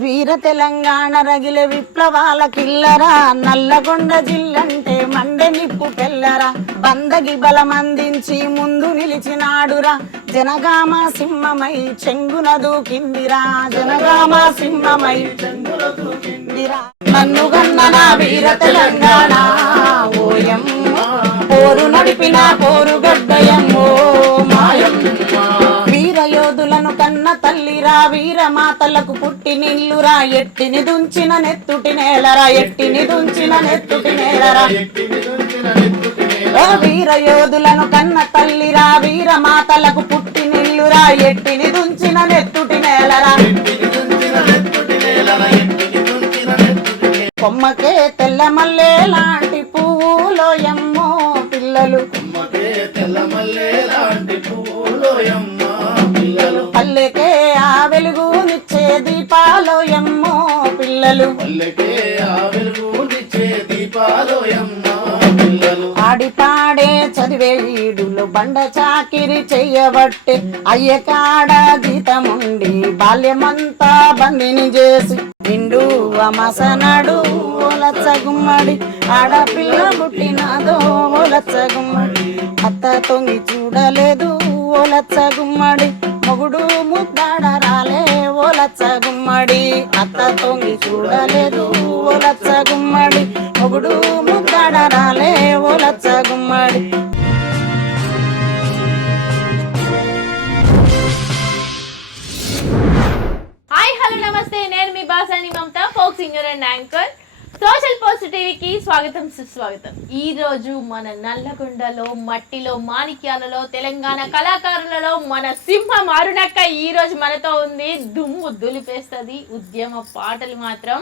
వీర తెలంగాణ రగిలే విప్లవాల కిల్లరా, నల్లగొండ జిల్లంటే మండె నిప్పు పెల్లరా, బందగి బలమందించి ముందు నిలిచినాడురా, జనగామ సింహమై చెంగున దూకిందిరా, జనగామ సింహమై చెంగున దూకిందిరా. నన్ను గన్నన వీర తెలంగాణ ఓయమ్మ, పోరు నడిపిన పోరుగడ్డయమ్మో మాయమ్మ. వీర యోధులను కన్న తల్లిరా, వీర మాతలకు పుట్టి నిల్లురా, ఎట్టిని దుంచిన నెత్తుటి నేలరా, ఎట్టిని దుంచిన నెత్తుటి నేలరా. వీర యోధులను కన్న తల్లిరా, వీర మాతలకు పుట్టి నిల్లురా, ఎట్టిని దుంచిన నెత్తుటి నేలరా. కొమ్మకే తెల్ల మల్లె లాంటి పువ్వులో ఎమ్మో పిల్లలు, పల్లెకే ఆ వెలుగునిచ్చే దీపాలో ఎమ్మో పిల్లలు, ఆడిపాడే చదివే ఈడులు బండ చాకిరి చెయ్యబట్టే, అయ్యకాడ జీతముండి బాల్యమంతా బందిని చేసి, నిండు అమసనడు ఓలచ్చ గుమ్మడి, ఆడపిల్ల పుట్టినాదో ఓలచ్చ గుమ్మడి, అత్త తొంగి చూడలేదు ఓలచ్చ గుమ్మడి, మొగుడు ముద్దాడ రాలే ఓలచ్చ గుమ్మడి, అత్త తొంగి చూడలేదు ఓలచ్చ గుమ్మడి, మొగుడు ముద్దాడ రాలే ఓలచ్చ గుమ్మడి. హాయ్ హలో నమస్తే, నేను మీ Basani Mamata, folk singer and anchor. Social post టీవీకి స్వాగతం సుస్వాగతం. ఈ రోజు మన నల్లగొండలో మట్టిలో మాణిక్యాలలో తెలంగాణ కళాకారులలో మన సింహం అరుణక్క ఈ రోజు మనతో ఉంది. దుమ్ము దులిపేస్తుంది. ఉద్యమ పాటలు మాత్రం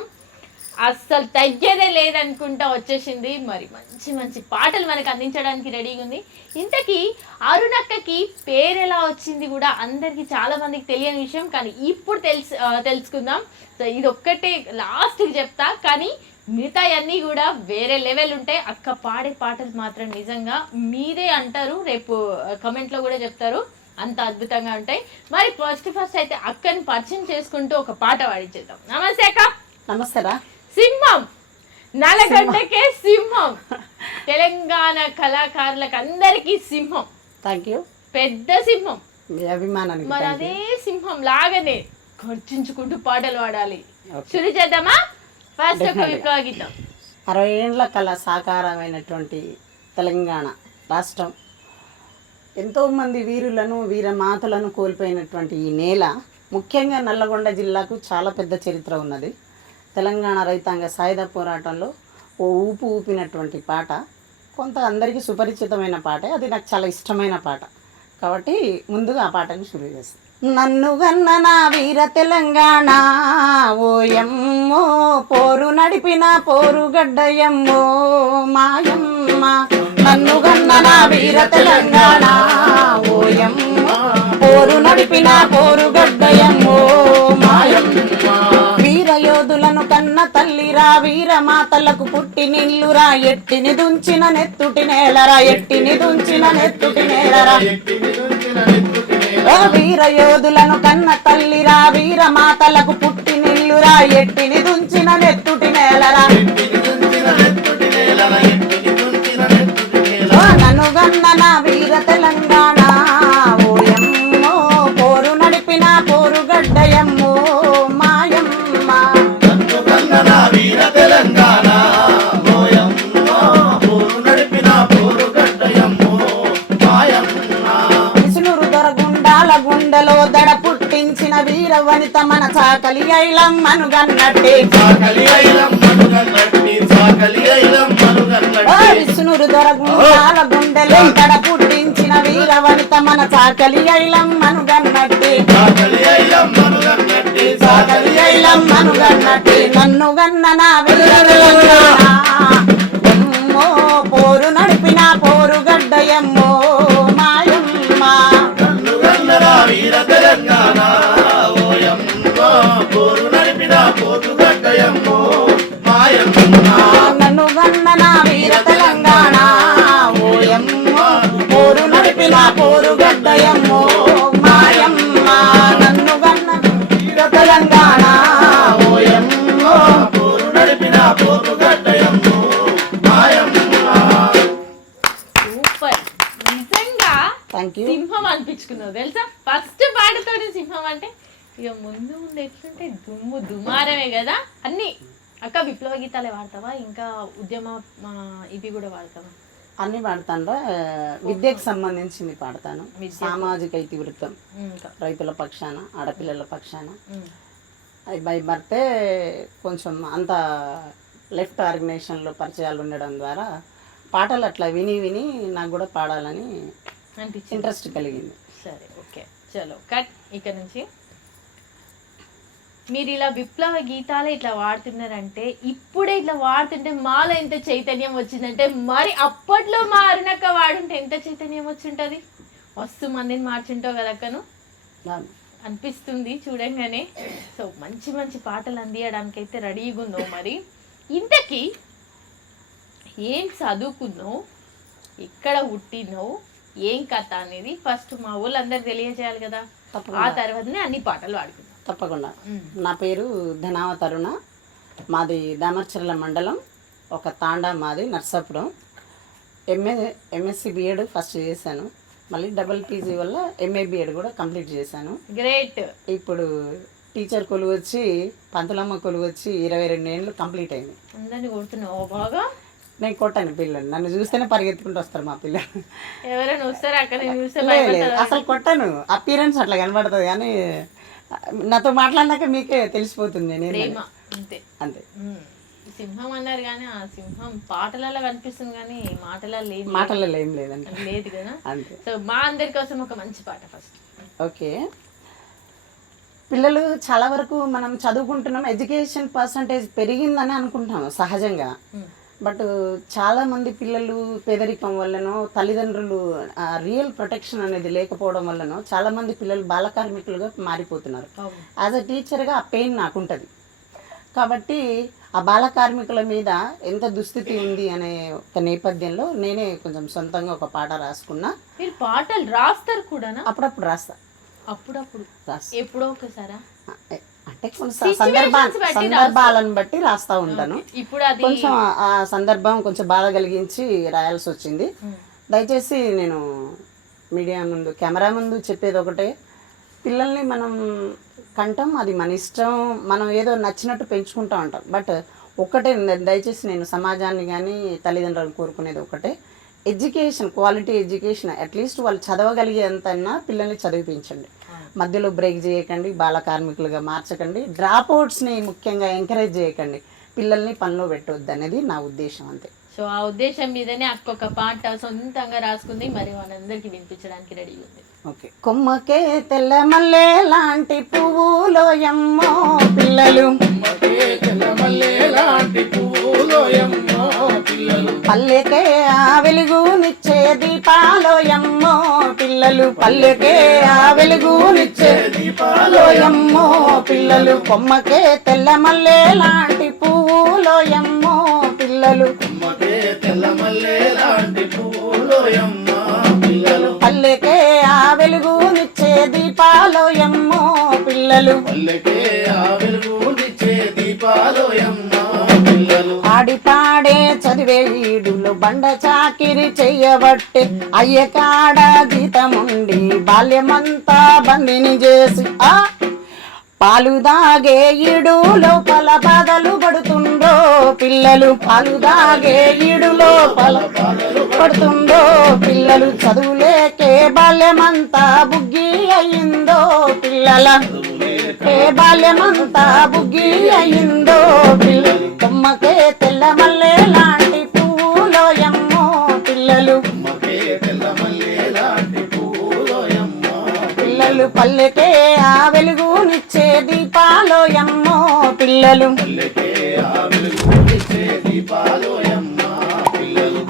అస్సలు తగ్గేదే లేదనుకుంటా వచ్చేసింది. మరి మంచి మంచి పాటలు మనకు అందించడానికి రెడీగా ఉంది. ఇంతకీ అరుణక్కకి పేరు ఎలా వచ్చింది కూడా అందరికీ చాలా మందికి తెలియని విషయం, కానీ ఇప్పుడు తెలుసుకుందాం. సో ఇది ఒక్కటే లాస్ట్కి చెప్తా, కానీ మిగతా అన్నీ కూడా వేరే లెవెల్ ఉంటాయి. అక్క పాడే పాటలు మాత్రం నిజంగా మీరే అంటారు, రేపు కమెంట్లో కూడా చెప్తారు, అంత అద్భుతంగా ఉంటాయి. మరి ఫస్ట్ అయితే అక్కని పరిచయం చేసుకుంటూ ఒక పాట పాడించేద్దాం. నమస్తే అక్క. నమస్తేరా. సింహం, నల్లగొండకే సింహం, తెలంగాణ కళాకారులకు అందరికీ సింహం. Thank you. పెద్ద సింహం, అభిమానానికి. మరి అదే సింహం లాగానే ఖర్చించుకుంటూ పాటలు పాడాలి. శురు చేద్దామా? ఫస్ట్ ఒక విప్లవ గీతం. 60 ఏళ్ల కళ సాకారమైనటువంటి తెలంగాణ రాష్ట్రం, ఎంతోమంది వీరులను వీరమాతలను కోల్పోయినటువంటి ఈ నేల, ముఖ్యంగా నల్లగొండ జిల్లాకు చాలా పెద్ద చరిత్ర ఉన్నది. తెలంగాణ రైతాంగ సాయుధ పోరాటంలో ఓ ఊపు ఊపినటువంటి పాట, కొంత అందరికీ సుపరిచితమైన పాటే, అది నాకు చాలా ఇష్టమైన పాట. కాబట్టి ముందుగా ఆ పాటని షురూ చేస్తాను. నన్ను గన్న నా వీర తెలంగాణ ఓయమ్మో, పోరు నడిపిన పోరుగడ్డయమ్మో మాయమ్మ. నన్ను గన్న నా వీర తెలంగాణ ఓయమ్మో, పోరు నడిపిన పోరుగడ్డయమ్మో మాయమ్మ. వీర యోధులను కన్న తల్లిరా, వీర మాతలకు పుట్టి నిల్లురా, ఎట్టిని దుంచిన నెత్తుటి నేలరా, ఎట్టిని దుంచిన నెత్తుటి నేలరా. వీర యోధులను కన్న తల్లిరా, వీర మాతలకు పుట్టి నిల్లురా, ఎట్టిని దుంచిన నెత్తుటి నేలరా. నన్ను గన్న నా వీర తెలంగాణ ఓయమ్మో, పోరు నడిపిన పోరుగడ్డయమ్మో మాయమ్మ. గుండెలో దడ పుట్టించిన వీర వనిత మన చాకలి ఐలమ్మను గన్నట్టే, విష్ణురు దొరగుండాల గుండెలో దడ పుట్టించిన వీర వనిత మన చాకలి ఐలమ్మను గన్నట్టే, చాకలి ఐలమ్మను గన్నట్టే. నన్ను గన్న నా వీర తెలంగాణ ఎమ్మో, పోరు నడిపిన పోరుగడ్డయమ్మో మాయమ్మ. వీర తెలంగాణ ఓయమ్మ, పోరు నడిపిన పోతుగడ్డయమ్మో మాయమ్మ. నన్ను గన్న నా వీర తెలంగాణ ఓయమ్మ, పోరు నడిపిన పోరుగడ్డయమ్మో మాయమ్మ. నన్ను గన్న వీర తెలంగాణ ముందు ముందు ఎట్లుంటే దుమ్ము దుమారమే కదా అన్ని. అక్క విప్లవ గీతాలే వాడతావా ఇంకా ఉద్యమ ఇవి కూడా వాడతావా? అన్ని పాడతాను. విద్యకు సంబంధించింది పాడతాను, సామాజిక ఇతివృత్తం, రైతుల పక్షాన, ఆడపిల్లల పక్షాన. అది బై బర్తే కొంచెం అంత లెఫ్ట్ ఆర్గనైజేషన్లో పరిచయాలు ఉండడం ద్వారా పాటలు అట్లా విని విని నాకు కూడా పాడాలని ఇంట్రెస్ట్ కలిగింది. సరే, ఓకే, చలో కట్. ఇక్కడ నుంచి మీరు ఇలా విప్లవ గీతాలే ఇట్లా వాడుతున్నారంటే, ఇప్పుడే ఇట్లా వాడుతుంటే మాలో ఎంత చైతన్యం వచ్చిందంటే, మరి అప్పట్లో మా అరుణక్క వాడుంటే ఎంత చైతన్యం వచ్చింటుంది. మస్తు మందిని మార్చుంటావు కదా అక్కను అనిపిస్తుంది చూడంగానే. సో మంచి మంచి పాటలు అందియడానికి అయితే రెడీగా ఉన్నావు. మరి ఇంతకీ ఏం చదువుకున్నావు, ఎక్కడ పుట్టినావు, ఏం కథ అనేది ఫస్ట్ మా ఊళ్ళందరూ తెలియజేయాలి కదా. ఆ తర్వాతనే అన్ని పాటలు పాడుకున్నాం. తప్పకుండా. నా పేరు ధనావ తరుణ, మాది దామర్చర్ల మండలం, ఒక తాండా మాది నర్సాపురం. ఎంఎస్సి బిఎడ్ ఫస్ట్ చేశాను, మళ్ళీ డబుల్ పీజీ వల్ల ఎంఏ బిఎడ్ కూడా కంప్లీట్ చేశాను. గ్రేట్. ఇప్పుడు టీచర్ కొలువు వచ్చి, పంతులమ్మ కొలువు వచ్చి 22 ఏళ్ళు కంప్లీట్ అయింది. అందరినీ కొడుతున్నావు బాగా? నేను కొట్టాను పిల్లలు, నన్ను చూస్తేనే పరిగెత్తుకుంటూ వస్తారు మా పిల్లలు. ఎవరైనా వస్తారా అక్కడ చూస్తే? అసలు కొట్టాను, అపీరెన్స్ అట్లా కనబడుతుంది కానీ నాతో మాట్లాడినాక మీకే తెలిసిపోతుంది నేను అంతే. అంతే. సింహం అన్నారు కానీ ఆ సింహం పాటలలో కనిపిస్తుంది కానీ మాటలలో ఏం లేదండి, లేదు కదా. అంతే. సో మా అందరి కోసం ఒక మంచి పాట ఫస్ట్. ఓకే. పిల్లలు చాలా వరకు మనం చదువుకుంటున్నాం, ఎడ్యుకేషన్ పర్సంటేజ్ పెరిగిందని అనుకుంటాము సహజంగా. బట్ చాలామంది పిల్లలు పేదరికం వల్లనో, తల్లిదండ్రులు రియల్ ప్రొటెక్షన్ అనేది లేకపోవడం వల్లనో చాలామంది పిల్లలు బాల కార్మికులుగా మారిపోతున్నారు. యాజ్ అ టీచర్గా ఆ పెయిన్ నాకుంటుంది. కాబట్టి ఆ బాల కార్మికుల మీద ఎంత దుస్థితి ఉంది అనే ఒక నేపథ్యంలో నేనే కొంచెం సొంతంగా ఒక పాట రాసుకున్నా. మీరు పాటలు రాస్తారు కూడా? అప్పుడప్పుడు రాస్తా. అప్పుడప్పుడు రాస్తా, ఎప్పుడో ఒకసారా? అంటే కొంచెం సందర్భాలను బట్టి రాస్తా ఉంటాను. ఇప్పుడు కొంచెం ఆ సందర్భం కొంచెం బాధ కలిగించి రాయాల్సి వచ్చింది. దయచేసి నేను మీడియా ముందు, కెమెరా ముందు చెప్పేది ఒకటే, పిల్లల్ని మనం కంటాం, అది మన ఇష్టం, మనం ఏదో నచ్చినట్టు పెంచుకుంటూ ఉంటాం. బట్ ఒక్కటే దయచేసి నేను సమాజాన్ని కానీ తల్లిదండ్రులను కోరుకునేది ఒకటే, ఎడ్యుకేషన్, క్వాలిటీ ఎడ్యుకేషన్, అట్లీస్ట్ వాళ్ళు చదవగలిగేంతన్నా పిల్లల్ని చదివించండి. మధ్యలో బ్రేక్ చేయకండి, బాల కార్మికులుగా మార్చకండి, డ్రాప్ అవుట్స్ని ముఖ్యంగా ఎంకరేజ్ చేయకండి, పిల్లల్ని పనిలో పెట్టవద్దు అనేది నా ఉద్దేశం. అంతే. సో ఆ ఉద్దేశం మీదనే అక్కొక్క పాట సొంతంగా రాసుకుంది, మరి మనందరికి వినిపించడానికి రెడీ ఉంది. ఓకే. కొమ్మకే తెల్ల మల్లె లాంటి పువ్వులోయమ్మో పిల్లలు, పల్లెకే ఆ వెలుగునిచ్చే దీపాలోయమ్మో పిల్లలు, పల్లెకే ఆ వెలుగునిచ్చే దీపాలోయమ్మో పిల్లలు, కొమ్మకే తెల్ల మల్లె లాంటి పువ్వులోయమ్మో పిల్లలు, పల్లెకే ఆ వెలుగునిచ్చే దీపాలోయమ్మో పిల్లలు, ఆడి పాడే చదివే ఈడులు బండ చాకిరి చెయ్యబట్టే, అయ్య కాడ జీతముండి బాల్యమంతా బందిని చేసి పాలు దాగే ఈడు లోపల బాధలు పడుతుందో పిల్లలు, పాలు దాగే ఈడు లోపల పడుతుందో పిల్లలు, చదువులేకే బాల్యమంతా బుగ్గి అయ్యిందో పిల్లల, ఏ బాల్యమంతా బుగ్గి అయ్యిందో పిల్లలు, కొమ్మకే తెల్ల మల్లె లాంటి పువ్వులోయమ్మో పిల్లలు, పిల్లలు, పల్లెకే ఆ వెలుగునిచ్చే దీపాలోయమ్మో పిల్లలు,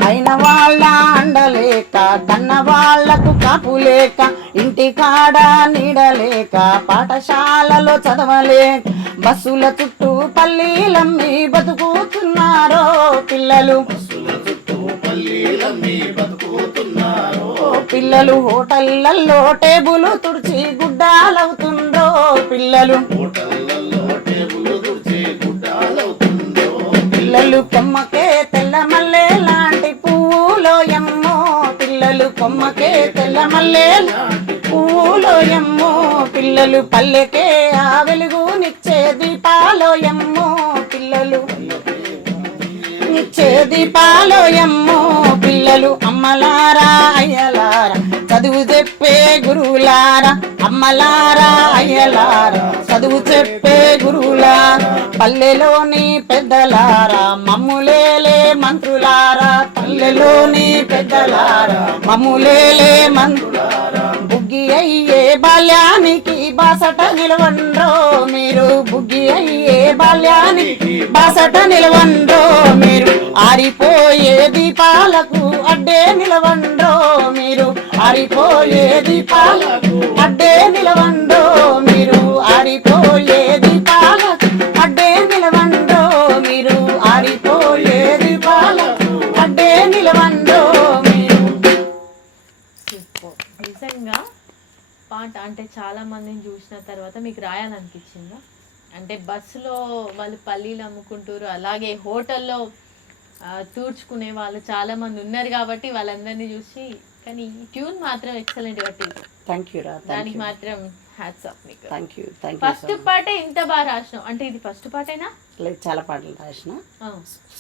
అయిన వాళ్ళ అండలేక, కన్న వాళ్లకు కాపు లేక, ఇంటి కాడ నీడలేక, పాఠశాలలో చదవలేక, బస్సుల చుట్టూ పల్లీలమ్మి బతుకుతున్నారో పిల్లలు, పిల్లలు, హోటళ్లలో టేబులు తుడిచి గుడ్డాలవుతుందో పిల్లలు, పిల్లలు, కొమ్మకే తెల్ల మల్లె లాంటి పువ్వులోయమ్మో పిల్లలు, కొమ్మకే తెల్ల మల్లె పువ్వులోయమ్మో పిల్లలు. పిల్లలు పల్లెకే ఆ వెలుగునిచ్చే దీపాలోయమ్మో పిల్లలు నిచ్చే దీపాలోయమ్మో పిల్లలు అమ్మలారా అయ్యలారా చదువు చెప్పే గురువులారా అమ్మలారా అయ్యలారా చదువు చెప్పే గురువులారా పల్లెలోని పెద్దలారా మమ్ములేలే మంత్రులారా పల్లెలోని పెద్దలారా మమ్ములేలే మంత్రులారా బుగ్గి అయ్యే బాల్యానికి బాసట నిలవండ్రో మీరు బుగ్గి అయ్యే బాల్యానికి బాసట నిలవండ్రో మీరు ఆరిపోయే దీపాలకు అడ్డే నిలవండ్రో మీరు ఆరిపోయే దీపాలకు అడ్డే నిలవండ్రో మీరు ఆరిపోయే దీపాలకు అడ్డే నిలవండ్రో మీరు ఆరిపోయే దీపాలకు అడ్డే నిలవండ్రో మీరు. నిజంగా పాట అంటే చాలా మందిని చూసిన తర్వాత మీకు రాయాలనిపించిందా? అంటే బస్సులో వాళ్ళు పల్లీలు అమ్ముకుంటారు, అలాగే హోటల్లో తూర్చుకునే వాళ్ళు చాలా మంది ఉన్నారు కాబట్టి వాళ్ళందరినీ చూసి, కానీ ఈ ట్యూన్ మాత్రం ఎక్సలెంట్ కట్టింది. థ్యాంక్ యూ రా, దానికి మాత్రం హ్యాట్స్ ఆఫ్ మీకు. Thank you thank you. First పాటే ఇంత బాగా రాసినావు అంటే ఇది ఫస్ట్ పాటేనా? లేదు, చాలా పాటలు రాసిన.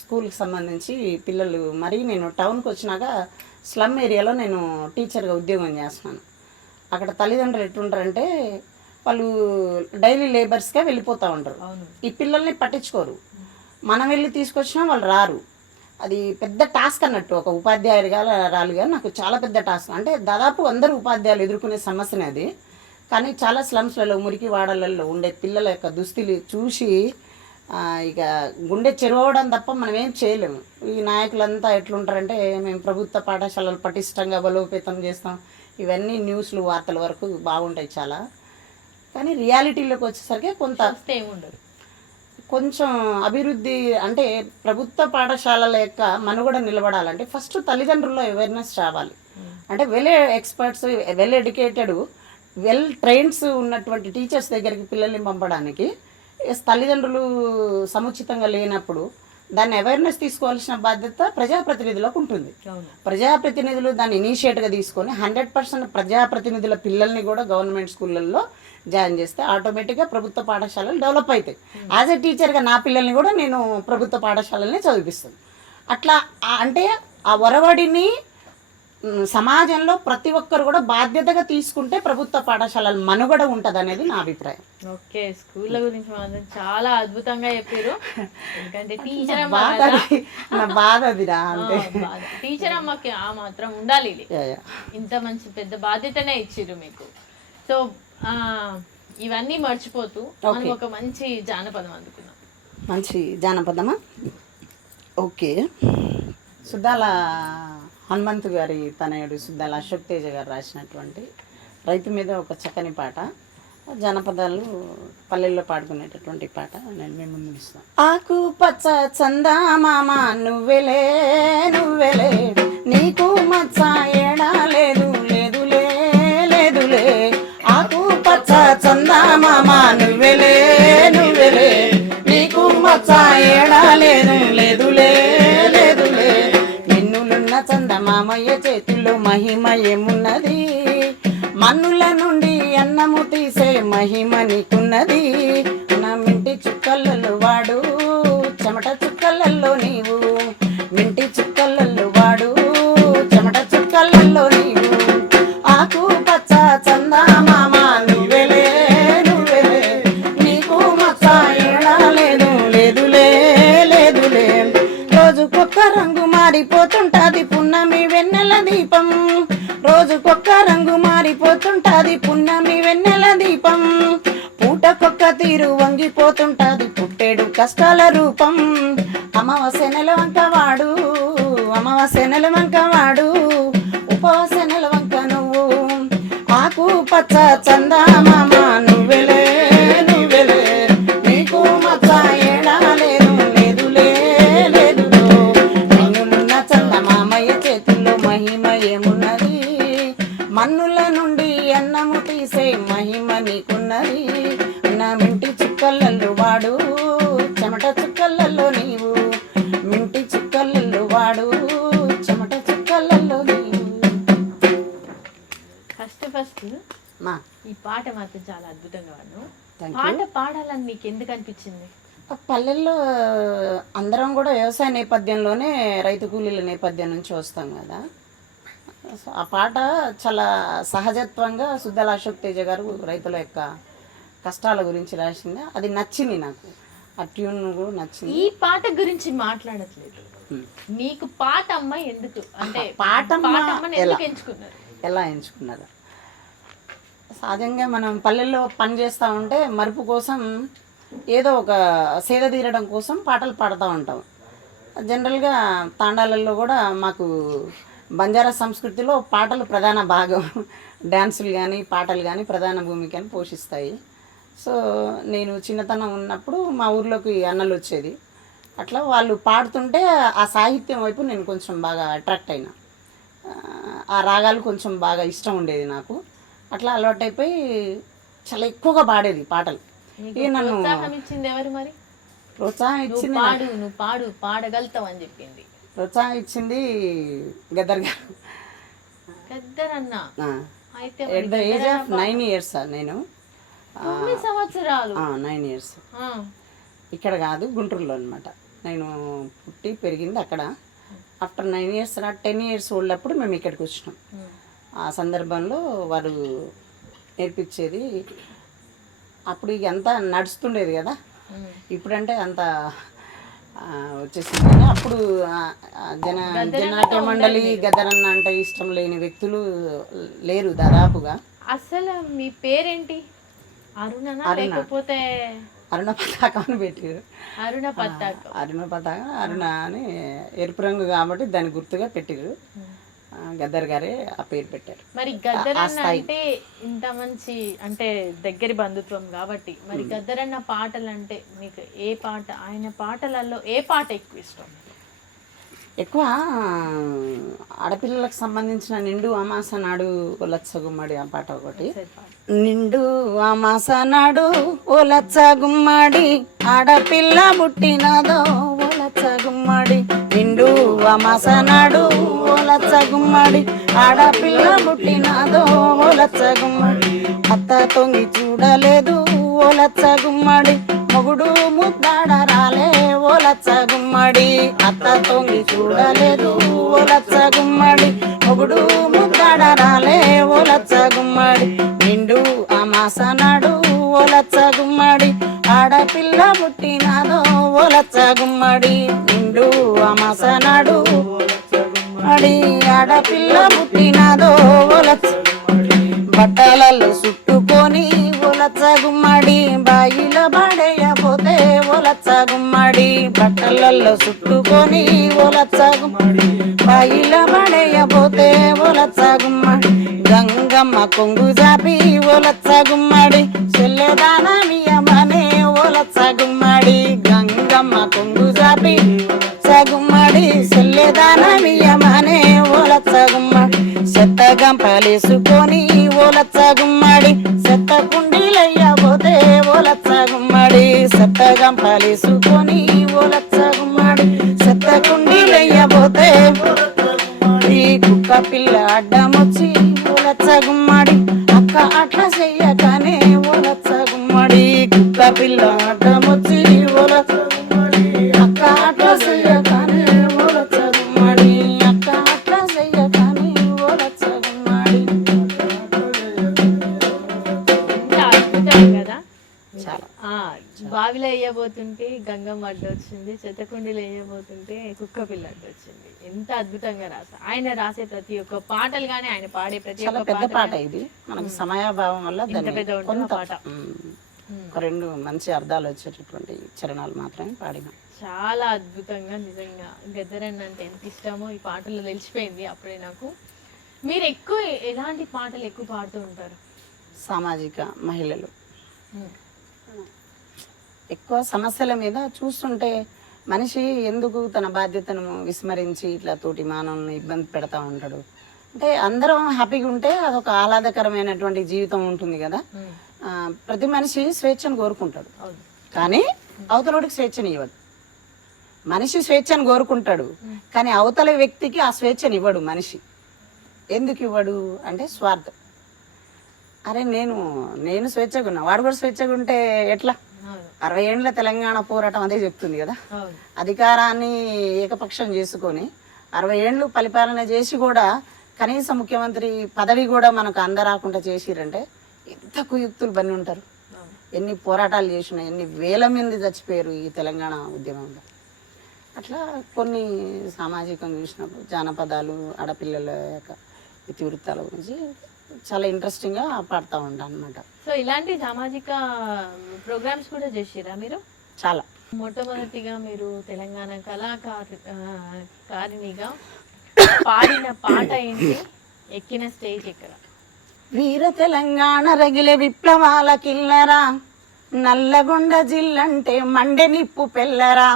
స్కూల్కి సంబంధించి పిల్లలు మరీ నేను టౌన్కి వచ్చినాక స్లమ్ ఏరియాలో నేను టీచర్గా ఉద్యోగం చేస్తున్నాను. అక్కడ తల్లిదండ్రులు ఎట్లుంటారంటే వాళ్ళు డైలీ లేబర్స్గా వెళ్ళిపోతూ ఉంటారు. ఈ పిల్లల్ని పట్టించుకోరు. మనం వెళ్ళి తీసుకొచ్చినా వాళ్ళు రారు. అది పెద్ద టాస్క్ అన్నట్టు. ఒక ఉపాధ్యాయుడిగా రాలుగా నాకు చాలా పెద్ద టాస్క్. అంటే దాదాపు అందరూ ఉపాధ్యాయులు ఎదుర్కొనే సమస్యనే అది. కానీ చాలా స్లమ్స్లలో మురికి వాడలలో ఉండే పిల్లల యొక్క దుస్తులు చూసి ఇక గుండె చెరువడం తప్ప మనం ఏం చేయలేము. ఈ నాయకులంతా ఎట్లుంటారంటే మేము ప్రభుత్వ పాఠశాలలు పటిష్టంగా బలోపేతం చేస్తాం, ఇవన్నీ న్యూస్లు వార్తల వరకు బాగుంటాయి చాలా. కానీ రియాలిటీలోకి వచ్చేసరికి కొంచెం అభివృద్ధి అంటే ప్రభుత్వ పాఠశాలల యొక్క మనుగడ నిలబడాలంటే ఫస్ట్ తల్లిదండ్రుల్లో అవేర్నెస్ రావాలి. అంటే well experts, well educated, well trains ఉన్నటువంటి టీచర్స్ దగ్గరికి పిల్లల్ని పంపడానికి తల్లిదండ్రులు సముచితంగా లేనప్పుడు దాన్ని అవేర్నెస్ తీసుకోవాల్సిన బాధ్యత ప్రజాప్రతినిధులకు ఉంటుంది. ప్రజాప్రతినిధులు దాన్ని ఇనిషియేట్గా తీసుకొని 100% ప్రజాప్రతినిధుల పిల్లల్ని కూడా గవర్నమెంట్ స్కూళ్ళల్లో జాయిన్ చేస్తే ఆటోమేటిక్గా ప్రభుత్వ పాఠశాలలు డెవలప్ అవుతాయి. యాజ్ ఎ టీచర్గా నా పిల్లల్ని కూడా నేను ప్రభుత్వ పాఠశాలల్ని చదివిస్తాను. అట్లా అంటే ఆ ఒరవడిని సమాజంలో ప్రతి ఒక్కరు కూడా బాధ్యతగా తీసుకుంటే ప్రభుత్వ పాఠశాలల మనుగడ ఉంటుంది అనేది నా అభిప్రాయం. ఓకే, స్కూళ్ళ గురించి మాత్రం చాలా అద్భుతంగా చెప్పారు. ఎందుకంటే టీచర్ నా బాధ అదిరా, అంటే టీచర్ అమ్మకి ఆ మాత్రం ఉండాలి. ఇంత మంచి పెద్ద బాధ్యతనే ఇచ్చిర్రు మీకు. సో ఇవన్నీ మర్చిపోతూ మనం ఒక మంచి జానపదం అందుకున్నాం. మంచి జానపదమా? ఓకే. సుద్దాల హనుమంతు గారి తనయుడు సుద్దాల అశోక్ తేజ గారు రాసినటువంటి రైతు మీద ఒక చక్కని పాట, జానపదాలు పల్లెల్లో పాడుకునేటటువంటి పాట నేను మేము ముందు ఇస్తాను. ఆకు పచ్చ చందమామ నువ్వెలే నువ్వెలే, నీకు మచ్చ ఏడా లేదు లేదులే లేదులే. ఆకు పచ్చ చందమామ నువ్వెలే నువ్వెలే, నీకు మచ్చ ఏడా లేదు లేదులే లేదులే. నిన్నులున్న చందమామయ్య చేతుల్లో మహిమ ఏమున్నది, మన్నుల నుండి అన్నము తీసే మహిమ నీకున్నది. నా మింటి చుక్కలలో వాడు చెమట చుక్కలలో నీవు, మింటి చుక్కలలో వాడు చెమట చుక్కలలో నీవు. ఆకు పచ్చ చందమామ నువ్వెలే నువ్వెలే, నీకు మచ్చ ఏడా లేదు లేదులే లేదులే. రోజుకొక్క రంగు మారిపోతుంటాది పున్నమి వెన్నెల దీపం, రోజుకొక్క రంగు మారిపోతుంటాది పున్నమి వెన్నెల దీపం. పూటకొక్క తీరు వంగిపోతుంటాది పుట్టేడు కష్టాల రూపం. అమావాస్య నెల వంక వాడు అమావాస్య నెల వంక వాడు, ఉపవాస నెల వంక నువ్వు. ఆకు పచ్చ చందమామ నువ్వెలే నువ్వెలే, నీకు మచ్చ ఏడా లేదు లేదులే లేదు. నిన్నున్న చందమామయ్య చేతుల్లో మహిమ ఏమున్నది, మన్నుల నుండి అన్నము తీసే మహిమ నీకున్నది. నా మింటి చుక్కలలో వాడు చెమట చుక్కలలో నీవు, మింటి చుక్కలలో వాడు చెమట చుక్కలలో నీవు. ఫస్ట్ మా ఈ పాట మాత్రం చాలా అద్భుతంగా పాడినావు. Thank పాట పాడాలని నీకు ఎందుకు అనిపించింది? పల్లెల్లో అందరం కూడా వ్యవసాయ నేపథ్యంలోనే రైతు కూలీల నేపథ్యం నుంచి వస్తాం కదా. సో ఆ పాట చాలా సహజత్వంగా సుద్దల అశోక్ తేజ గారు రైతుల యొక్క కష్టాల గురించి రాసింది. అది నచ్చింది నాకు, ఆ ట్యూన్ కూడా నచ్చింది. ఈ పాట గురించి మాట్లాడట్లేదు, నీకు పాటమ్మ ఎందుకు అంటే పాటమ్మని ఎందుకు ఎంచుకున్నారు? ఎలా ఎంచుకున్నారు? సహజంగా మనం పల్లెల్లో పని చేస్తూ ఉంటే మరుపు కోసం ఏదో ఒక సేద తీరడం కోసం పాటలు పాడుతూ ఉంటాం. జనరల్గా తాండాలలో కూడా మాకు బంజారా సంస్కృతిలో పాటలు ప్రధాన భాగం. డ్యాన్సులు కానీ పాటలు కానీ ప్రధాన భూమికను పోషిస్తాయి. సో నేను చిన్నతనం ఉన్నప్పుడు మా ఊర్లోకి అన్నలు వచ్చేది. అట్లా వాళ్ళు పాడుతుంటే ఆ సాహిత్యం వైపు నేను కొంచెం బాగా అట్రాక్ట్ అయినా. ఆ రాగాలు కొంచెం బాగా ఇష్టం ఉండేది నాకు. అట్లా అలవాటైపోయి చాలా ఎక్కువగా పాడేది పాటలు. నన్ను ప్రోత్సాహం ఇచ్చింది ఎవరు మరి? ప్రోత్సాహం ఇచ్చింది నువ్వు పాడగలుగుతావు అని చెప్పింది. ప్రోత్సాహం ఇచ్చింది గద్దర్ గారు. గద్దర్ అన్న అయితే at the age of 9 years నేను 9 సంవత్సరాలు 9 years ఇక్కడ కాదు, గుంటూరులో అనమాట. నేను పుట్టి పెరిగింది అక్కడ. ఆఫ్టర్ 9 years 10 years ఓల్డ్ అప్పుడు మేము ఇక్కడికి వచ్చినాం. ఆ సందర్భంలో వారు నేర్పించేది. అప్పుడు ఇక అంతా నడుస్తుండేది కదా, ఇప్పుడంటే అంత వచ్చేసింది. కానీ అప్పుడు జననాట్య మండలి గద్దరన్న అంటే ఇష్టం లేని వ్యక్తులు లేరు దాదాపుగా. అసలు మీ పేరేంటి? అరుణనా లేకపోతే అరుణ పతాకం అని పెట్టారు. అరుణ పతాకం. అరుణ పతాకం, అరుణ అని ఎరుపు రంగు కాబట్టి దాని గుర్తుగా పెట్టారు. గద్దర్ గారే ఆ పేరు పెట్టారు. మరి గద్దర్ అన్న అంటే ఇంత మంచి అంటే దగ్గరి బంధుత్వం కాబట్టి మరి గద్దర్ అన్న పాటలు అంటే మీకు ఏ పాట, ఆయన పాటలలో ఏ పాట ఎక్కువ ఇష్టం? ఎక్కువ ఆడపిల్లలకు సంబంధించిన నిండు అమాస నాడు ఒలచ్చ గుమ్మడి ఆ పాట ఒకటి. నిండు అమాస నాడు ఒలచ్చ గుమ్మడి ఆడపిల్ల పుట్టినదో ఒలచ్చ గుమ్మడి. నిండు అమాస నాడు ఒలచ్చ గుమ్మడి ఆడపిల్ల పుట్టినదో ఒలచ్చ గుమ్మడి. అత్త తొంగి చూడలేదు ఒలచ్చ గుమ్మడి, మొగుడు ముద్దాడ రాలే ఓలచ్చ గుమ్మడి. అత్త తొంగి చూడలేదు ఓలచ్చ గుమ్మడి, మొగుడు ముద్దాడ రాలే ఓలచ్చ గుమ్మడి. నిండు అమాస నాడు ఓలచ్చ గుమ్మడి ఆడపిల్ల పుట్టినదో ఓలచ్చ గుమ్మడి. నిండు అమాస నాడు గుమ్మడి ఆడపిల్ల పుట్టినదో ఓలచ్చ. బట్టలలో చుట్టుకొని ఒలచ్చ గుమ్మడి బాయిల పడేయపోతే ఒలచ్చ గుమ్మడి. బట్టలలో చుట్టుకొని ఒలచ్చ గుమ్మడి బాయిల పడేయపోతే ఒలచ్చ గుమ్మడి. గంగమ్మ కొంగు జాపి ఒలచ్చ గుమ్మడి చెల్లెదానమియమనే ఒలచ్చ గుమ్మడి. గంగమ్మ కొంగు జాపి గుమ్మడి చెల్లెదానమియమనే ఒలచ్చ గుమ్మడి. చెత్త గంపలేసుకొని ఓలచ్చ గుమ్మడి చెత్త కుండీలయ్యబోతే ఓలచ్చ గుమ్మడి. చెత్త గంపలేసుకొని ఓలచ్చ గుమ్మడి చెత్త కుండీలయ్యబోతే ఈ కుక్క పిల్ల అడ్డమొచ్చి ఓలచ్చ గుమ్మడి. అక్క అట్లా చెయ్యకనే ఓలచ్చ గుమ్మడి. కుక్క పిల్ల అడ్డమొచ్చి ఓలచ్చ గుమ్మడి. అక్క అట్లా చెయ్యకనే ఓలచ్చ గుమ్మడి. అక్క అట్లా చెయ్యకనే ఓలచ్చ గుమ్మడి. కదా చాలా బావిలో వేయబోతుంటే గంగమ్మ అడ్డు వచ్చింది, చెత్తకుండీలో వేయబోతుంటే కుక్క పిల్ల అడ్డు వచ్చింది. ఎంత అద్భుతంగా ఆయన రాసే ప్రతి ఒక్క పాటలు కానీ ఆయన పాడే ప్రతి చాలా ఒక్క పెద్ద పాట ఇది. మనకు సమయాభావం వల్ల దాన్ని పెద్ద ఉంటుంది కొంత పాట. ఒక 2 మంచి అర్థాలు వచ్చేటటువంటి చరణాలు మాత్రమే పాడినాం. చాలా అద్భుతంగా, నిజంగా గద్దరన్న అంటే ఎంత ఇష్టమో ఈ పాటలో తెలిసిపోయింది అప్పుడే నాకు. మీరు ఎక్కువ ఎలాంటి పాటలు ఎక్కువ పాడుతూ ఉంటారు? సామాజిక మహిళలు ఎక్కువ సమస్యల మీద చూస్తుంటే మనిషి ఎందుకు తన బాధ్యతను విస్మరించి ఇట్లా తోటి మానవులను ఇబ్బంది పెడతా ఉంటాడు. అంటే అందరం హ్యాపీగా ఉంటే అదొక ఆహ్లాదకరమైనటువంటి జీవితం ఉంటుంది కదా. ప్రతి మనిషి స్వేచ్ఛను కోరుకుంటాడు, కానీ అవతలోడికి స్వేచ్ఛను ఇవ్వడు. మనిషి స్వేచ్ఛను కోరుకుంటాడు, కానీ అవతల వ్యక్తికి ఆ స్వేచ్ఛను ఇవ్వడు మనిషి. ఎందుకు ఇవ్వడు అంటే స్వార్థం. అరే నేను స్వేచ్ఛగా ఉన్నా, వాడు కూడా స్వేచ్ఛగా ఉంటే ఎట్లా? అవును 60 ఏండ్ల తెలంగాణ పోరాటం అదే చెప్తుంది కదా. అవును అధికారాన్ని ఏకపక్షం చేసుకొని 60 ఏండ్లు పరిపాలన చేసి కూడా కనీసం ముఖ్యమంత్రి పదవి కూడా మనకు అందరాకుండా చేసిరంటే ఎంత కుయుక్తులు బన్ని ఉంటారు. అవును ఎన్ని పోరాటాలు చేసినా, ఎన్ని వేల మంది చచ్చిపోయారు ఈ తెలంగాణ ఉద్యమంలో. అట్లా కొన్ని సామాజికంగా చూసినప్పుడు జానపదాలు, ఆడపిల్లల యొక్క ఇతివృత్తాల గురించి చాలా ఇంట్రెస్టింగ్గా పాడుతూ ఉంటాను అనమాట. సో ఇలాంటి సామాజిక ప్రోగ్రామ్స్ కూడా చేసిరా మీరు? చాలా. మొట్టమొదటిగా మీరు తెలంగాణ కారిణిగా పాడిన పాట ఏంటి? ఎక్కిన స్టేజ్ ఎక్కడ? వీర తెలంగాణ రగిలే విప్లవాల కిల్లరా, నల్లగొండ జిల్లంటే మండె నిప్పు పెల్లరా.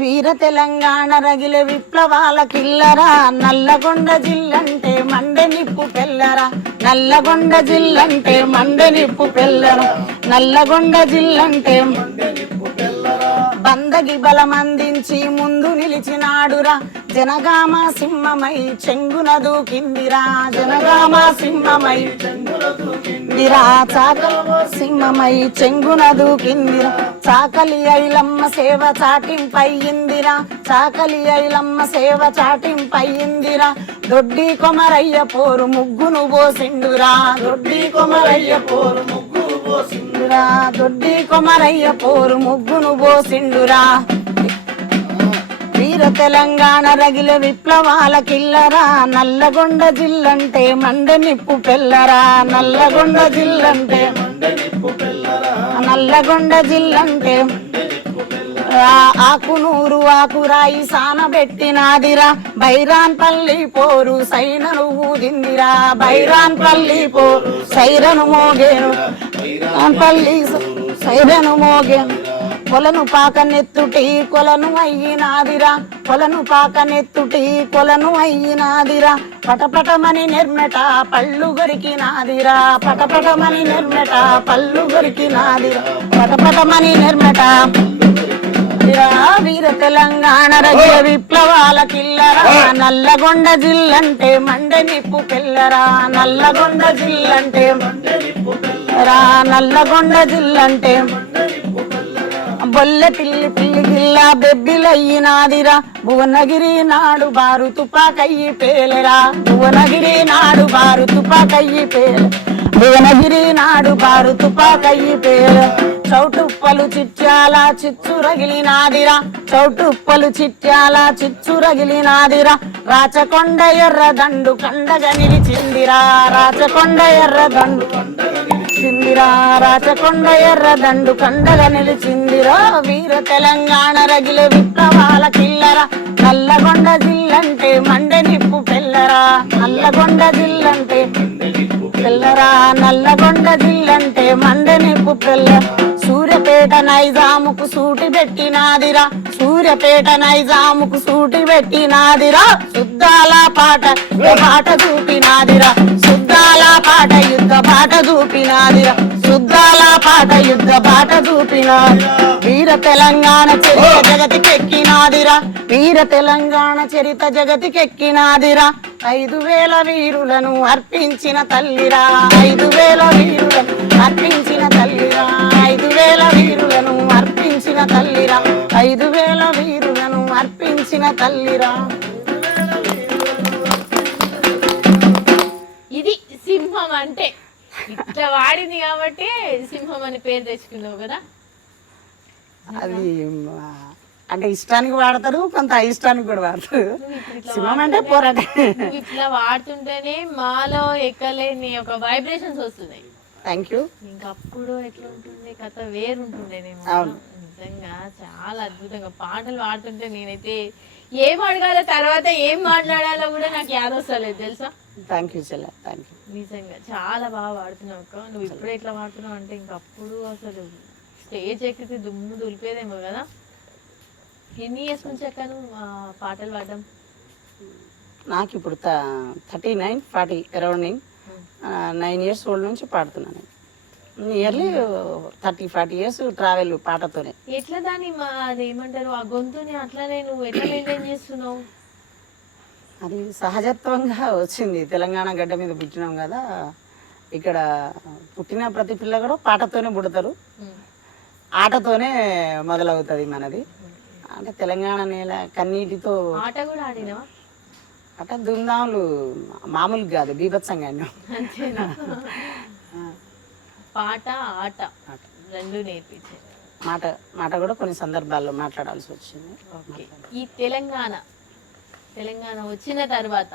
వీర తెలంగాణ రగిలే విప్లవాల కిల్లరా, నల్లగొండ జిల్లంటే మండె నిప్పు పెల్లరా. నల్లగొండ జిల్లంటే మండె నిప్పు పెల్లరా. నల్లగొండ జిల్లంటే బందగి బలమందించి ముందు నిలిచినాడురా, జనగామ సింహమై చెంగున దూకిందిరా. జనగామ సింహమై దిరా, చాకలి సింహమై చెంగున దూకిందిరా. చాకలి ఐలమ్మ సేవ చాటింపయ్యిందిరా. చాకలి ఐలమ్మ సేవ చాటింపయ్యిందిరా. దొడ్డి కొమరయ్య పోరు ముగ్గును పోసిండురా. దొడ్డి కొమరయ్య పోరు ముగ్గును పోసిండురా. దొడ్డి కొమరయ్య పోరు ముగ్గును పోసిండురా. వీర తెలంగాణ రగిలే విప్లవాల కిల్లరా, నల్లగొండ జిల్లంటే మండె నిప్పు పెల్లరా. నల్లగొండ జిల్లంటే నల్లగొండ జిల్లంటే ఆకునూరు ఆకురాయి సానబెట్టినాదిరా. బైరాన్ పల్లి పోరు సైరను ఊదిందిరా. బైరాన్ పల్లి పోరు సైరను మోగేను. పల్లి సైరను మోగేను. కొలను పాకనెత్తుటి కొలను అయ్యినాదిరా. కొలను పాకనెత్తుటి కొలను అయ్యినాదిరా. పటపటమని నిర్మెట పళ్ళు గొరికినాదిరా. పటపటమని నిర్మెట పళ్ళు గొరికినాదిరా. పటపటమని నిర్మెట. వీర తెలంగాణ రగిల విప్లవాల కిల్లరా, నల్లగొండ జిల్లంటే మండె నిప్పు పెల్లరా. నల్లగొండ జిల్లంటే రా. నల్లగొండ జిల్లంటే బొల్లె పిల్లి పిల్లి గిల్లా బెబ్బిలయ్యినాదిరా. భువనగిరి నాడు బారు తుపాకయ్యి పేలరా. భువనగిరి నాడు బారు తుపాకయ్యి పేల. భువనగిరి నాడు బారు తుపాకయ్యి పేల. చౌటుప్పలు చిట్యాల చిచ్చు రగిలినాదిరా. చౌటుప్పలు చిట్యాల చిచ్చు రగిలినాదిరా. రాచకొండ ఎర్ర దండు కండగా నిలిచిందిరా. రాచకొండ ఎర్ర దండు నిలిచిందిరా. రాచకొండ ఎర్ర దండు కండగా నిలిచిందిరా. వీర తెలంగాణ రగిలే విప్లవాల కిల్లరా, నల్లగొండ జిల్లంటే మండె నిప్పు పెల్లరా. నల్లగొండ జిల్లంటే పెల్లరా. నల్లగొండ జిల్లంటే మండె నిప్పు పెల్లరా. సూర్యపేట నైజాముకు సూటి పెట్టినాదిరా. సూర్యపేట నైజాముకు సూటి పెట్టినాదిరా. శుద్ధాల పాట పాట చూపినాదిరా. శుద్ధాల పాట యుద్ధ పాట చూపినాదిరా. శుద్ధాల పాట యుద్ధ పాట చూపినాది. వీర తెలంగాణ చరిత జగతికెక్కినాదిరా. వీర తెలంగాణ చరిత జగతికెక్కినాదిరా. 5000 వీరులను అర్పించిన తల్లిరా. 5000 వీరులను అర్పించిన తల్లిరా. 5000 వీరులను అర్పించిన తల్లిరా. 5000 వీరులను అర్పించిన తల్లిరా. ఇది సింహం అంటే ఇట్లా వాడింది కాబట్టి సింహం అని పేరు తెచ్చుకున్నావు కదా. అది అంటే ఇష్టానికి వాడతారు, కొంత ఇష్టానికి కూడా వాడతారు. సింహం అంటే పోరాటం. నువ్వు ఇట్లా వాడుతుంటేనే మాలో ఎక్కలేని ఒక వైబ్రేషన్స్ వస్తున్నాయి. Thank you. ఇంకప్పుడు ఎట్లా ఉంటుండే కథ వేరుంటుండేనేమో. అవును. నిజంగా చాలా అద్భుతంగా పాటలు పాడుతుంటే నేనైతే ఏం అడగాలో తర్వాత ఏం మాట్లాడాలో కూడా నాకు యాదొస్తలేదు తెలుసా. థ్యాంక్ యూ చెల్ల, థ్యాంక్ యూ. నిజంగా చాలా బాగా పాడుతున్నావు అక్క. నువ్వు ఇప్పుడు ఎట్లా పాడుతున్నావు అంటే ఇంకప్పుడు అసలు స్టేజ్ ఎక్కితే దుమ్ము దులిపేదేమో కదా. ఎన్ని ఇయర్స్ నుంచి అక్క నువ్వు పాటలు పాడడం? నాకు ఇప్పుడు 39, 40 అరౌండింగ్ 9 years ఓల్డ్ నుంచి పాడుతున్నాను. నియర్లీ 30-40 years ట్రావెల్ పాటతోనే. ఎట్లా దాన్ని అదేమంటారు ఆ గొంతుని అట్లానే నువ్వు ఎట్లా మెయింటైన్ చేస్తున్నావు? అది సహజత్వంగా వచ్చింది. తెలంగాణ గడ్డ మీద పుట్టినాం కదా, ఇక్కడ పుట్టిన ప్రతి పిల్ల కూడా పాటతోనే పుడతారు, ఆటతోనే మొదలవుతుంది మనది. అంటే తెలంగాణ నేల కన్నీటితో ఆట కూడా ఆడినావా? అట దుందాములు మామూలు కాదు, బీభత్సంగా అంతేనా? పాట ఆట రెండు నేర్పించారు. మాట కూడా కొన్ని సందర్భాల్లో మాట్లాడాల్సి వచ్చింది. ఓకే. ఈ తెలంగాణ వచ్చిన తర్వాత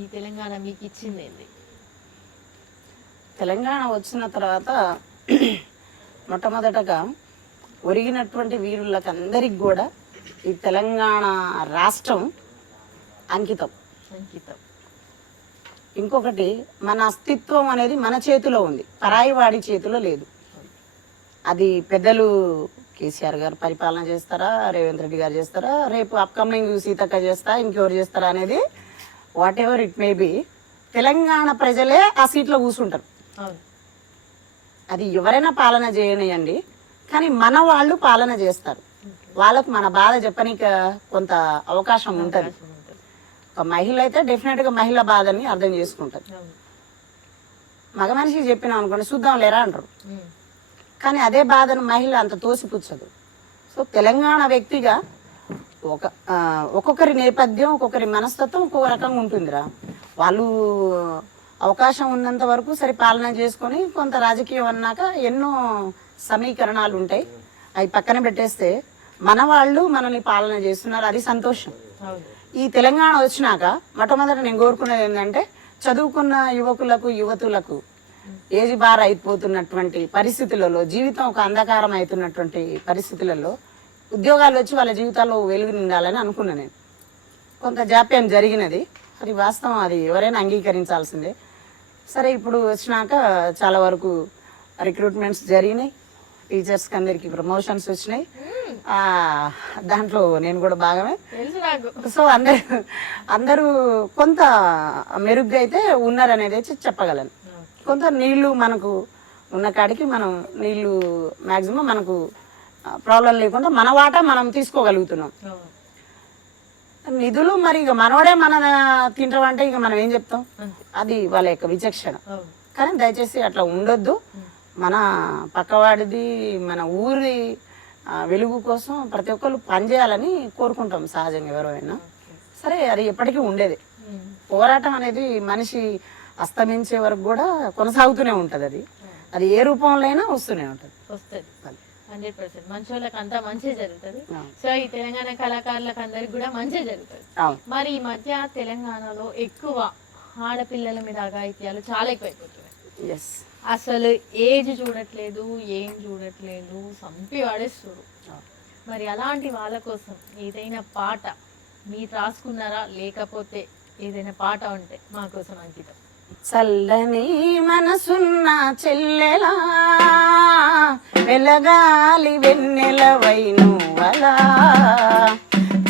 ఈ తెలంగాణ మీకు ఇచ్చింది ఏంటి? తెలంగాణ వచ్చిన తర్వాత మొట్టమొదటగా ఒరిగినటువంటి వీరులకు అందరికి కూడా ఈ తెలంగాణ రాష్ట్రం అంకితం. ఇంకొకటి, మన అస్తిత్వం అనేది మన చేతిలో ఉంది, పరాయి వాడి చేతిలో లేదు. అది పెద్దలు కేసీఆర్ గారు పరిపాలన చేస్తారా, రేవంత్ రెడ్డి గారు చేస్తారా, రేపు అప్కమింగ్ సీతక్క చేస్తా, ఇంకెవరు చేస్తారా అనేది what ever it may be, Telangana ప్రజలే ఆ సీట్లో కూర్చుంటారు. అది ఎవరైనా పాలన చేయనియండి, కానీ మన వాళ్ళు పాలన చేస్తారు. వాళ్ళకు మన బాధ చెప్పనీక కొంత అవకాశం ఉంటుంది. ఒక మహిళ అయితే డెఫినెట్గా మహిళ బాధని అర్థం చేసుకుంటుంది. మగ మనిషికి చెప్పినాం అనుకోండి, చూద్దాం లేరా అంటారు. కానీ అదే బాధను మహిళ అంత తోసిపుచ్చదు. సో తెలంగాణ వ్యక్తిగా ఒక్కొక్కరి నేపథ్యం, ఒక్కొక్కరి మనస్తత్వం ఒక్కొక్క రకంగా ఉంటుందిరా. వాళ్ళు అవకాశం ఉన్నంత వరకు సరే పాలన చేసుకొని కొంత రాజకీయం అన్నాక ఎన్నో సమీకరణాలు ఉంటాయి, అవి పక్కన పెట్టేస్తే మన వాళ్ళు మనల్ని పాలన చేస్తున్నారు, అది సంతోషం. ఈ తెలంగాణ వచ్చినాక మొట్టమొదటి నేను కోరుకునేది ఏంటంటే, చదువుకున్న యువకులకు యువతులకు ఏజ్ బార్ అయిపోతున్నటువంటి పరిస్థితులలో, జీవితం ఒక అంధకారం అవుతున్నటువంటి పరిస్థితులలో ఉద్యోగాలు వచ్చి వాళ్ళ జీవితాల్లో వెలుగు నిండాలని అనుకున్నా నేను. కొంత జాప్యం జరిగినది, అది వాస్తవం, అది ఎవరైనా అంగీకరించాల్సిందే. సరే, ఇప్పుడు వచ్చినాక చాలా వరకు రిక్రూట్మెంట్స్ జరిగినాయి, టీచర్స్కి అందరికి ప్రమోషన్స్ వచ్చినాయి, దాంట్లో నేను కూడా భాగమే. సో అందరూ కొంత మెరుగ్గా అయితే ఉన్నారనేది చెప్పగలను. కొంత నీళ్లు మనకు ఉన్న కాడికి మనం నీళ్లు మ్యాక్సిమం మనకు ప్రాబ్లం లేకుండా మన వాటా మనం తీసుకోగలుగుతున్నాం. నిధులు మరి ఇక మనోడే మన తింటామంటే ఇక మనం ఏం చెప్తాం, అది వాళ్ళ యొక్క విచక్షణ. కానీ దయచేసి అట్లా ఉండొద్దు. మన పక్కవాడిది, మన ఊరి వెలుగు కోసం ప్రతి ఒక్కరు పనిచేయాలని కోరుకుంటాం సహజంగా ఎవరైనా సరే. అది ఎప్పటికీ ఉండేది. పోరాటం అనేది మనిషి అస్తమించే వరకు కూడా కొనసాగుతూనే ఉంటుంది. అది ఏ రూపంలో అయినా వస్తూనే ఉంటుంది. 100% మంచి వాళ్ళకి అంతా మంచి జరుగుతుంది. సో ఈ తెలంగాణ కళాకారులకు అందరికి కూడా మంచి జరుగుతుంది. మరి ఈ మధ్య తెలంగాణలో ఎక్కువ ఆడపిల్లల మీద అఘాయిత్యాలు చాలా ఎక్కువైపోతున్నాయి. అసలు ఏజ్ చూడట్లేదు, ఏం చూడట్లేదు, సంపి వాడేస్తారు. మరి అలాంటి వాళ్ళ కోసం ఏదైనా పాట మీరు రాసుకున్నారా, లేకపోతే ఏదైనా పాట ఉంటే మా కోసం అంకితం. చల్లని మనసున్న చెల్లెలా, వెలగాలి వెన్నెల వైనువలా,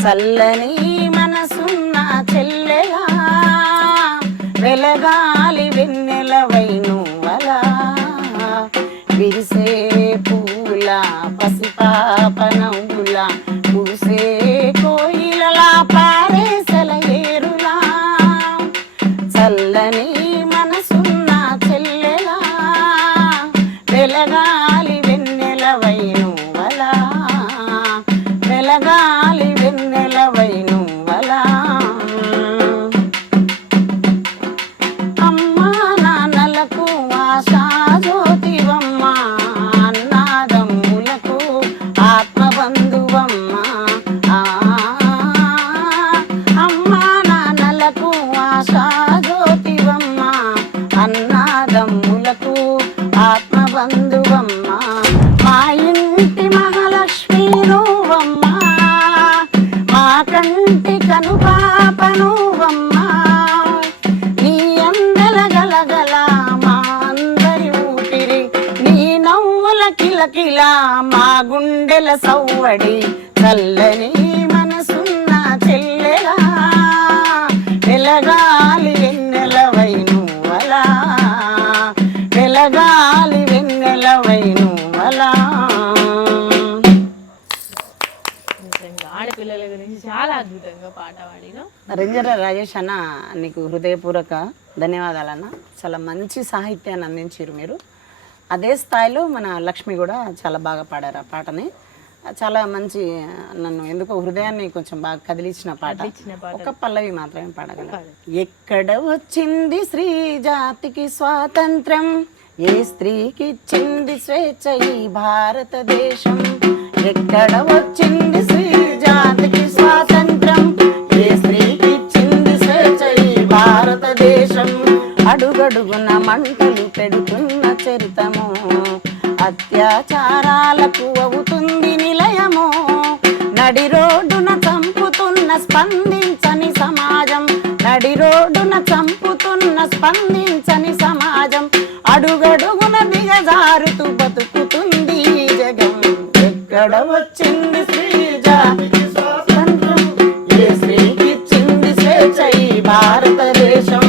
చల్లని మనసున్న చెల్లెలా, వెలగాలి వెన్నెల వైనువలా, విరిసే పూల పసిపాప నవ్వుల, పూసే కోయిలలా, పారేసల ఏరులా, చల్లని మనసున్న చెల్లెలా, వెలగాలి వెన్నెల వైనువలా, వెలగాలి వెన్నెల వైనువలా. అమ్మా నాన్నలకు ఆశా జ్యోతివమ్మ, అన్నాదమ్ములకు ఆత్మబంధువమ్మ, అమ్మా నాన్నలకు ఆశా జ్యోతివమ్మ, అన్నాదమ్ములకు ఆత్మబంధువమ్మ, మా ఇంటి మహాలక్ష్మి నువ్వమ్మ, మా కంటి కనుపాప నువ్వమ్మ, నీ అందెల గలగల మా అందరి ఊపిరి, నీ నవ్వుల కిలకిల మా గుండెల సవ్వడి, చల్లని మనసున్న చెల్లెలా, వెలగాలి వెన్నెల వైనువలా, వెలగాలి వెన్నెల వైనువలా. నిజంగా ఆడపిల్లల గురించి చాలా అద్భుతంగా పాట పాడినావు. రంజర రాజేష్ అన్న, నీకు హృదయపూర్వక ధన్యవాదాలన్న. చాలా మంచి సాహిత్యాన్ని అందించారు మీరు. అదే స్థాయిలో మన లక్ష్మి కూడా చాలా బాగా పాడారు ఆ పాటని. చాలా మంచి, నన్ను ఎందుకో హృదయాన్ని కొంచెం బాగా కదిలించిన పాట. ఒక పల్లవి మాత్రమే పాడగల. ఎక్కడ వచ్చింది స్త్రీ జాతికి స్వాతంత్రం, ఏ స్త్రీకి ఇచ్చింది స్వేచ్ఛ ఈ భారతదేశం. ఎక్కడ వచ్చింది స్త్రీ జాతికి స్వాతంత్రం, ఏ స్త్రీకి ఇచ్చింది స్వేచ్ఛ ఈ భారతదేశం. అడుగడుగున మంటలు పెడుతున్న చరితము, అత్యాచారాలకు అవుతుంది నిలయము. నడి రోడ్డున చంపుతున్న స్పందించని సమాజం, నడి రోడ్డున చంపుతున్న స్పందించని సమాజం. అడుగడుగున దిగజారుతూ బతుకుతుంది ఈ జగం. ఎక్కడ వచ్చింది స్త్రీ జాతికి స్వాతంత్రం, ఏ స్త్రీకి ఇచ్చింది స్వేచ్ఛ ఈ భారతదేశం.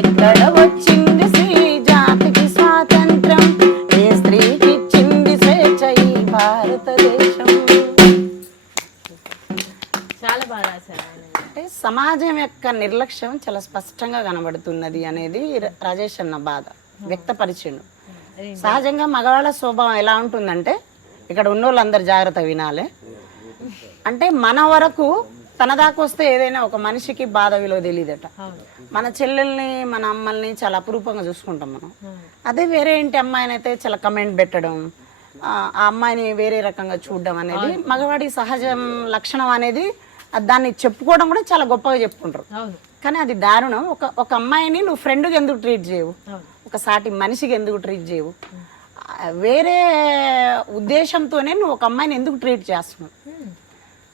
ఎక్కడ వచ్చింది స్త్రీ జాతికి స్వాతంత్రం, ఏ స్త్రీకి ఇచ్చింది స్వేచ్ఛ ఈ భారతదేశం. చాలా బాగా రాశారు. అంటే సమాజం యొక్క నిర్లక్ష్యం చాలా స్పష్టంగా కనబడుతున్నది అనేది రాజేష్ అన్న బాధ వ్యక్తపరిచిండు. సహజంగా మగవాళ్ళ స్వభావం ఎలా ఉంటుందంటే, ఇక్కడ ఉన్న వాళ్ళందరూ జాగ్రత్త వినాలి. అంటే మన వరకు తన దాకా వస్తే ఏదైనా ఒక మనిషికి బాధ విలువ తెలియదట. మన చెల్లెల్ని మన అమ్మల్ని చాలా అపురూపంగా చూసుకుంటాం మనం. అదే వేరే ఇంటి అమ్మాయిని అయితే చాలా కమెంట్ పెట్టడం, ఆ అమ్మాయిని వేరే రకంగా చూడడం అనేది మగవాడి సహజ లక్షణం అనేది. దాన్ని చెప్పుకోవడం కూడా చాలా గొప్పగా చెప్పుకుంటారు. కానీ అది దారుణం. ఒక అమ్మాయిని నువ్వు ఫ్రెండ్గా ఎందుకు ట్రీట్ చేయవు, ఒక సాటి మనిషికి ఎందుకు ట్రీట్ చేయవు, వేరే ఉద్దేశంతోనే నువ్వు ఒక అమ్మాయిని ఎందుకు ట్రీట్ చేస్తున్నావు.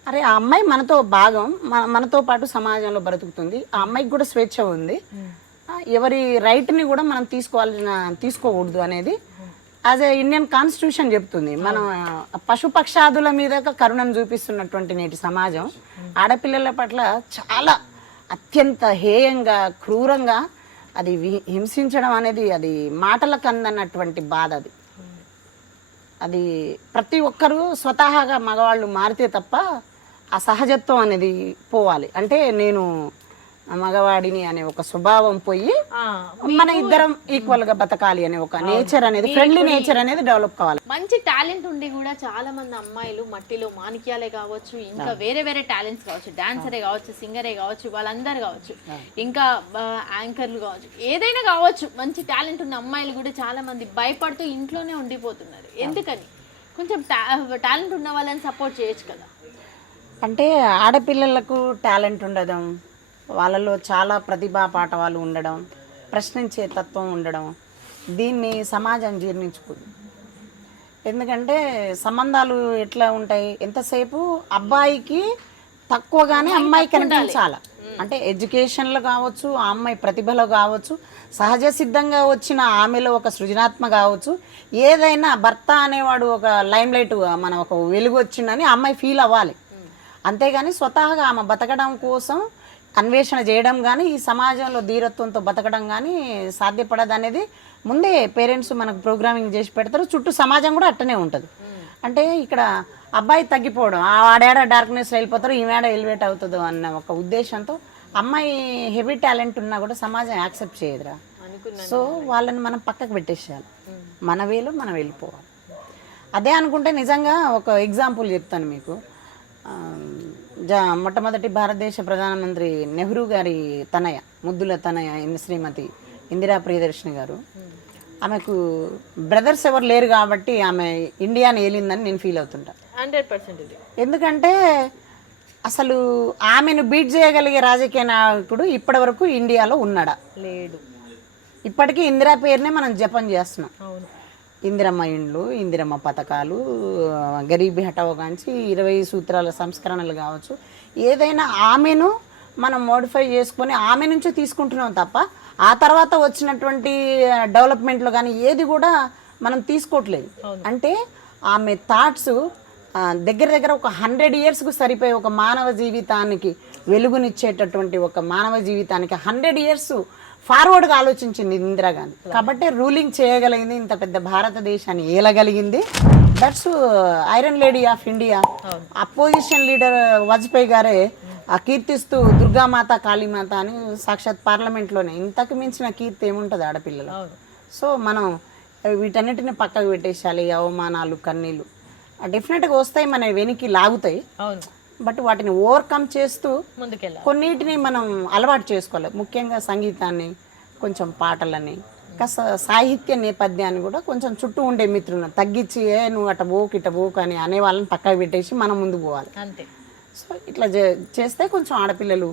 అరే ఆ అమ్మాయి మనతో భాగం, మనతో పాటు సమాజంలో బ్రతుకుతుంది. ఆ అమ్మాయికి కూడా స్వేచ్ఛ ఉంది. ఎవరి రైట్ని కూడా మనం తీసుకోకూడదు అనేది యాజ్ ఏ ఇండియన్ కాన్స్టిట్యూషన్ చెప్తుంది. మనం పశుపక్షాదుల మీద కరుణం చూపిస్తున్నటువంటి నేటి సమాజం ఆడపిల్లల పట్ల చాలా అత్యంత హేయంగా, క్రూరంగా అది హింసించడం అనేది అది మాటలకు అందన్నటువంటి బాధ. అది ప్రతి ఒక్కరూ స్వతహాగా మగవాళ్ళు మారితే తప్ప ఆ సహజత్వం అనేది పోవాలి. అంటే నేను మగవాడిని అనే ఒక స్వభావం పోయి మన ఇద్దరం ఈక్వల్ గా బతకాలి అనే ఒక నేచర్ అనేది, ఫ్రెండ్లీ నేచర్ అనేది డెవలప్ కావాలి. మంచి టాలెంట్ ఉండి కూడా చాలా మంది అమ్మాయిలు మట్టిలో మాణిక్యాలే కావచ్చు, ఇంకా వేరే వేరే టాలెంట్స్ కావచ్చు, డాన్సరే కావచ్చు, సింగరే కావచ్చు, వాళ్ళందరూ కావచ్చు, ఇంకా యాంకర్లు కావచ్చు, ఏదైనా కావచ్చు, మంచి టాలెంట్ ఉన్న అమ్మాయిలు కూడా చాలా మంది భయపడుతూ ఇంట్లోనే ఉండిపోతున్నారు. ఎందుకని? కొంచెం టాలెంట్ ఉన్న వాళ్ళని సపోర్ట్ చేయొచ్చు కదా. అంటే ఆడపిల్లలకు టాలెంట్ ఉండడం, వాళ్ళలో చాలా ప్రతిభా పాఠవాలు ఉండడం, ప్రశ్నించే తత్వం ఉండడం, దీన్ని సమాజం జీర్ణించుకుంది. ఎందుకంటే సంబంధాలు ఎట్లా ఉంటాయి, ఎంతసేపు అబ్బాయికి తక్కువగానే అమ్మాయికి కనిపించాలి. అంటే ఎడ్యుకేషన్లో కావచ్చు, ఆ అమ్మాయి ప్రతిభలో కావచ్చు, సహజ సిద్ధంగా వచ్చిన ఆమెలో ఒక సృజనాత్మక కావచ్చు, ఏదైనా భర్త అనేవాడు ఒక లైమ్ లైట్, మన ఒక వెలుగు వచ్చిందని ఆ అమ్మాయి ఫీల్ అవ్వాలి. అంతేగాని స్వతహాగా ఆమె బతకడం కోసం అన్వేషణ చేయడం కానీ, ఈ సమాజంలో ధీరత్వంతో బతకడం కానీ సాధ్యపడదు అనేది ముందే పేరెంట్స్ మనకు ప్రోగ్రామింగ్ చేసి పెడతారు. చుట్టూ సమాజం కూడా అట్టనే ఉంటుంది. అంటే ఇక్కడ అబ్బాయి తగ్గిపోవడం, ఆడేడ డార్క్నెస్ వెళ్ళిపోతారు, ఈమెడ ఎలివేట్ అవుతుందో అన్న ఒక ఉద్దేశంతో అమ్మాయి హెవీ టాలెంట్ ఉన్నా కూడా సమాజం యాక్సెప్ట్ చేయదురా. సో వాళ్ళని మనం పక్కకు పెట్టేసేయాలి, మన వేలో మనం వెళ్ళిపోవాలి. అదే అనుకుంటే నిజంగా ఒక ఎగ్జాంపుల్ చెప్తాను మీకు. మొట్టమొదటి భారతదేశ ప్రధానమంత్రి నెహ్రూ గారి తనయ, ముద్దుల తనయ శ్రీమతి ఇందిరా ప్రియదర్శిని గారు, ఆమెకు బ్రదర్స్ ఎవరు లేరు కాబట్టి ఆమె ఇండియాని ఏలిందని నేను ఫీల్ అవుతుంటా 100%. ఎందుకంటే అసలు ఆమెను బీట్ చేయగలిగే రాజకీయ నాయకుడు ఇప్పటి వరకు ఇండియాలో ఉన్నాడా? లేడు. ఇప్పటికీ ఇందిరా పేరునే మనం జపం చేస్తున్నాం. అవును. ఇందిరమ్మ ఇండ్లు, ఇందిరమ్మ పథకాలు, గరీబీ హటావో కాంచి 20 సూత్రాల సంస్కరణలు కావచ్చు, ఏదైనా ఆమెను మనం మోడిఫై చేసుకొని ఆమె నుంచి తీసుకుంటున్నాం తప్ప ఆ తర్వాత వచ్చినటువంటి డెవలప్మెంట్లో కానీ ఏది కూడా మనం తీసుకోవట్లేదు. అంటే ఆమె థాట్స్ దగ్గర దగ్గర ఒక 100 yearsకు సరిపోయే ఒక మానవ జీవితానికి వెలుగునిచ్చేటటువంటి ఒక మానవ జీవితానికి 100 years ఫార్వర్డ్గా ఆలోచించింది ఇందిరాగాంధీ. కాబట్టి రూలింగ్ చేయగలిగింది, ఇంత పెద్ద భారతదేశాన్ని ఏలగలిగింది. That's iron lady of India. అవును. అపోజిషన్ లీడర్ వాజ్పేయి గారే ఆ కీర్తిస్తూ దుర్గామాత కాళీమాత అని సాక్షాత్ పార్లమెంట్లోనే, ఇంతకు మించిన కీర్తి ఏముంటుంది ఆడపిల్లలు. అవును. సో మనం వీటన్నిటిని పక్కకు పెట్టేసాలి. అవమానాలు, కన్నీళ్ళు డెఫినెట్గా వస్తాయి, మన వెనికి లాగుతాయి. అవును. బట్ వాటిని ఓవర్కమ్ చేస్తూ ముందుకెళ్ళాలి. కొన్నిటిని మనం అలవాటు చేసుకోవాలి. ముఖ్యంగా సంగీతాన్ని, కొంచెం పాటలని, కాస్త సాహిత్య నేపథ్యాన్ని కూడా కొంచెం చుట్టూ ఉండే మిత్రులను తగ్గించి నువ్వు అట పోకు ఇట పోకు అని అనే వాళ్ళని పక్కకు పెట్టేసి మనం ముందుకు పోవాలి. అంతే. సో ఇట్లా చేస్తే కొంచెం ఆడపిల్లలు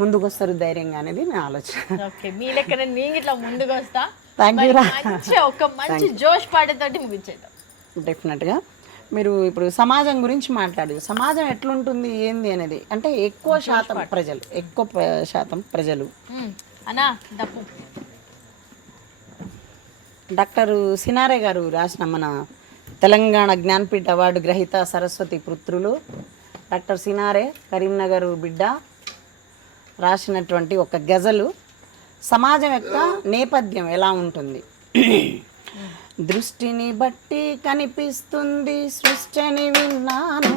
ముందుకు వస్తారు ధైర్యంగా అనేది నా ఆలోచన. ఓకే, మీ లెక్కన నేను ఇట్లా ముందుకు వస్తా. థ్యాంక్ యూ రా. ఒక మంచి జోష్ పాటతోటి ముగించేద్దాం. డెఫినెట్గా మీరు ఇప్పుడు సమాజం గురించి మాట్లాడారు. సమాజం ఎట్లుంటుంది ఏంది అనేది అంటే ఎక్కువ శాతం ప్రజలు అన్నా డప్పు డాక్టర్ సినారే గారు రాసిన మన తెలంగాణ జ్ఞానపీఠ అవార్డు గ్రహీత సరస్వతి పుత్రులు డాక్టర్ సినారే కరీంనగర్ బిడ్డ రాసినటువంటి ఒక గజలు సమాజం యొక్క నేపథ్యం ఎలా ఉంటుంది. దృష్టిని బట్టి కనిపిస్తుంది సృష్టిని విన్నాను,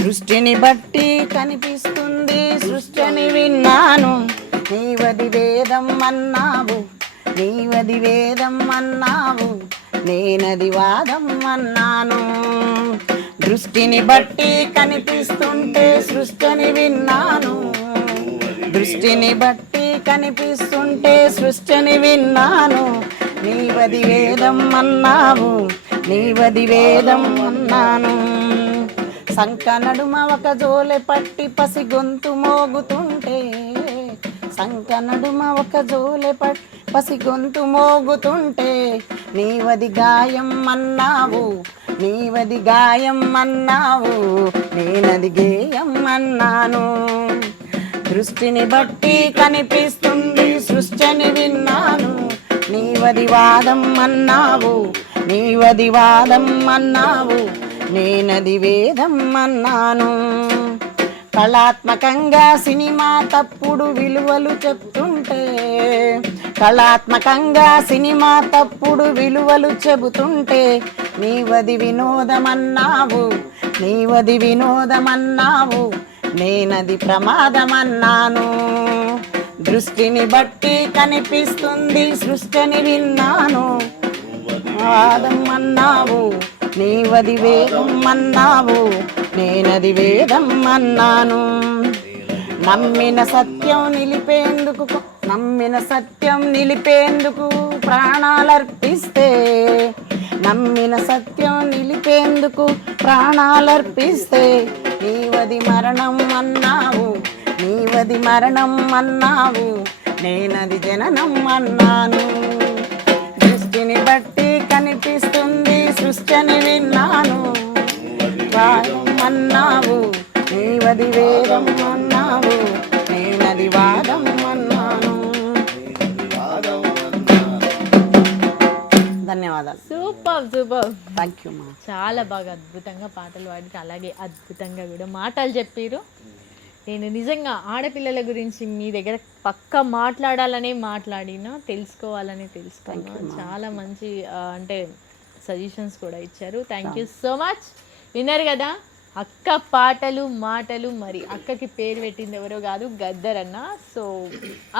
దృష్టిని బట్టి కనిపిస్తుంది సృష్టిని విన్నాను, నీవది వేదం అన్నావు, నీవది వేదం అన్నావు, నేనది వాదం అన్నాను. దృష్టిని బట్టి కనిపిస్తుంటే సృష్టిని విన్నాను, దృష్టిని బట్టి కనిపిస్తుంటే సృష్టిని విన్నాను, నీవది వేదం అన్నావు, నీవది వేదం అన్నాను. సంక నడుమ ఒక జోలె పట్టి పసి గొంతు మోగుతుంటే, సంక నడుమ ఒక జోలె పట్టి పసి గొంతు మోగుతుంటే, నీవది గాయం అన్నావు, నీవది గాయం అన్నావు, నేనది గేయం అన్నాను. దృష్టిని బట్టి కనిపిస్తుంది సృష్టిని విన్నాను, నీవది వాదం అన్నావు, నీవది వాదం అన్నావు, నేనది వేదం అన్నాను. కళాత్మకంగా సినిమా తప్పుడు విలువలు చెప్తుంటే, కళాత్మకంగా సినిమా తప్పుడు విలువలు చెబుతుంటే, నీవది వినోదమన్నావు, నీవది వినోదమన్నావు, నేనది ప్రమాదమన్నాను. దృష్టిని బట్టి కనిపిస్తుంది సృష్టిని విన్నాను, వాదం అన్నావు, నీవది వేదం అన్నావు, నేనది వేదం అన్నాను. నమ్మిన సత్యం నిలిపేందుకు, నమ్మిన సత్యం నిలిపేందుకు ప్రాణాలర్పిస్తే, నమ్మిన సత్యం నిలిపేందుకు ప్రాణాలర్పిస్తే, నీవది మరణం అన్నావు, నీవది మరణం అన్నావు, నేనది జననం అన్నాను. దృష్టిని బట్టి కనిపిస్తుంది సృష్టిని విన్నాను, వాదం అన్నావు, నీవది వేదం అన్నావు, నేనది వాదం అన్నాను. ధన్యవాదాలు. Super super. థ్యాంక్ యూ మా. చాలా బాగా అద్భుతంగా పాటలు పాడి అలాగే అద్భుతంగా కూడా మాటలు చెప్పారు. నేను నిజంగా ఆడపిల్లల గురించి మీ దగ్గర పక్కా మాట్లాడాలనే మాట్లాడినా, తెలుసుకోవాలని తెలుసుకున్నా. చాలా మంచి అంటే సజెషన్స్ కూడా ఇచ్చారు. Thank you so much. విన్నారు కదా అక్క పాటలు మాటలు. మరి అక్కకి పేరు పెట్టింది ఎవరో కాదు, గద్దరన్న. సో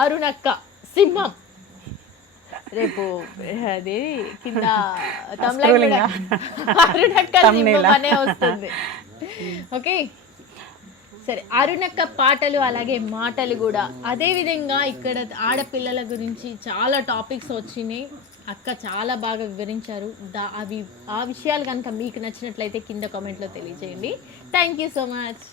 అరుణక్క సింహం. రేపు అది కింద తమిళ అరుణక్క సింహం అనే వస్తుంది. ఓకే సరే, అరుణక్క పాటలు అలాగే మాటలు కూడా అదేవిధంగా ఇక్కడ ఆడపిల్లల గురించి చాలా టాపిక్స్ వచ్చినాయి. అక్క చాలా బాగా వివరించారు. ఆ విషయాలు కనుక మీకు నచ్చినట్లయితే కింద కామెంట్లో తెలియజేయండి. Thank you so much.